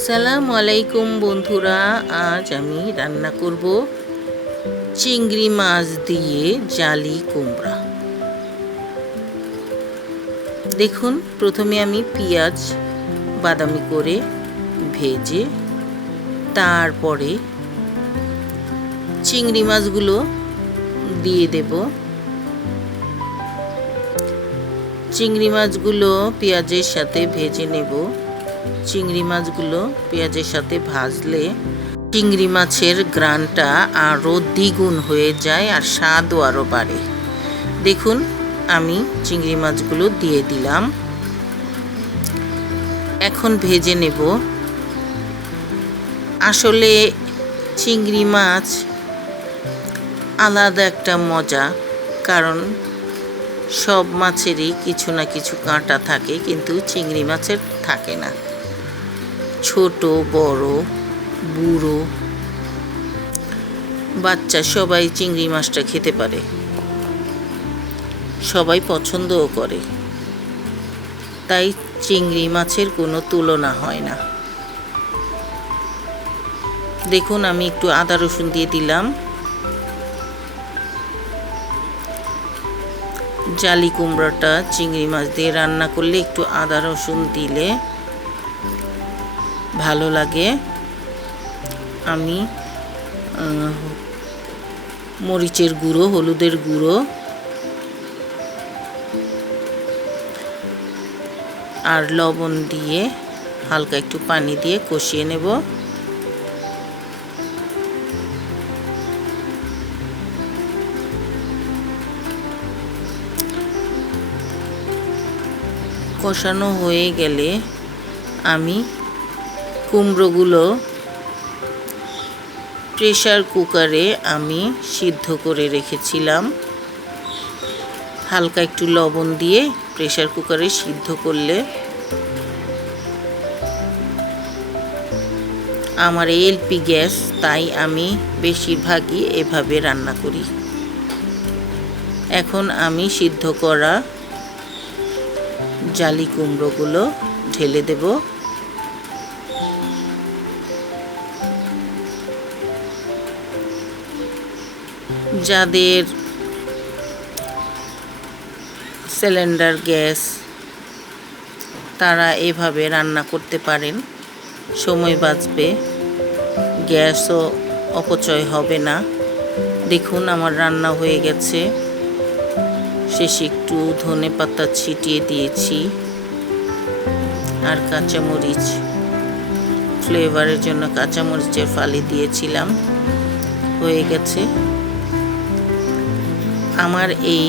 আসসালামু আলাইকুম বন্ধুরা, আজ আমি রান্না করব চিংড়ি মাছ দিয়ে জালি কুমড়া। দেখুন, প্রথমে আমি পেঁয়াজ বাদামি করে ভেজে তারপরে চিংড়ি মাছগুলো দিয়ে দেব। চিংড়ি মাছগুলো পেঁয়াজের সাথে ভেজে নেব। চিংড়ি মাছগুলো পেঁয়াজের সাথে ভাজলে চিংড়ি মাছের গ্রানটা আরও দ্বিগুণ হয়ে যায় আর স্বাদও আরও বাড়ে। দেখুন, আমি চিংড়ি মাছগুলো দিয়ে দিলাম। এখন ভেজে নেব। আসলে চিংড়ি মাছ আলাদা একটা মজা, কারণ সব মাছেরই কিছু না কিছু কাঁটা থাকে, কিন্তু চিংড়ি মাছের থাকে না। ছোট বড় বুড়ো বাচ্চা সবাই চিংড়ি মাছটা খেতে পারে, সবাই পছন্দও করে, তাই চিংড়ি মাছের কোনো তুলনা হয় না। দেখুন, আমি একটু আদা রসুন দিয়ে দিলাম। জালি কুমড়োটা চিংড়ি মাছ দিয়ে রান্না করলে একটু আদা রসুন দিলে ভালো লাগে। আমি মরিচের গুঁড়ো, হলুদের গুঁড়ো আর লবণ দিয়ে হালকা একটু পানি দিয়ে কষিয়ে নেব। কষানো হয়ে গেলে আমি কুমড়োগুলো প্রেসার কুকারে আমি সিদ্ধ করে রেখেছিলাম। হালকা একটু লবণ দিয়ে প্রেসার কুকারে সিদ্ধ করলে আমার এলপি গ্যাস, তাই আমি বেশিরভাগই এভাবে রান্না করি। এখন আমি সিদ্ধ করা জালি কুমড়োগুলো ঢেলে দেব। যাদের সিলিন্ডার গ্যাস, তারা এভাবে রান্না করতে পারেন, সময় বাঁচবে, গ্যাসও অপচয় হবে না। দেখুন, আমার রান্না হয়ে গেছে। শেষে একটু ধনেপাতা ছিটিয়ে দিয়েছি আর কাঁচামরিচ, ফ্লেভারের জন্য কাঁচামরিচের ফালি দিয়েছিলাম। হয়ে গেছে আমার এই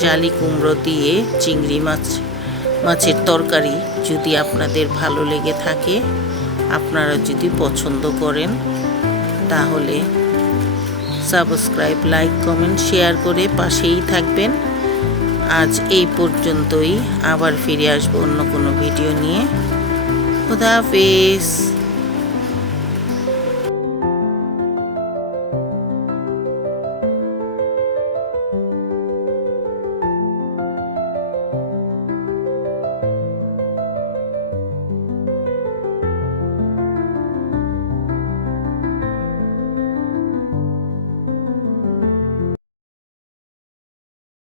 জালি কুমড়ো দিয়ে চিংড়ি মাছের তরকারি। যদি আপনাদের ভালো লেগে থাকে, আপনারা যদি পছন্দ করেন, তাহলে সাবস্ক্রাইব, লাইক, কমেন্ট, শেয়ার করে পাশেই থাকবেন। আজ এই পর্যন্তই। আবার ফিরে আসবো অন্য কোনো ভিডিও নিয়ে। খোদা হাফেজ।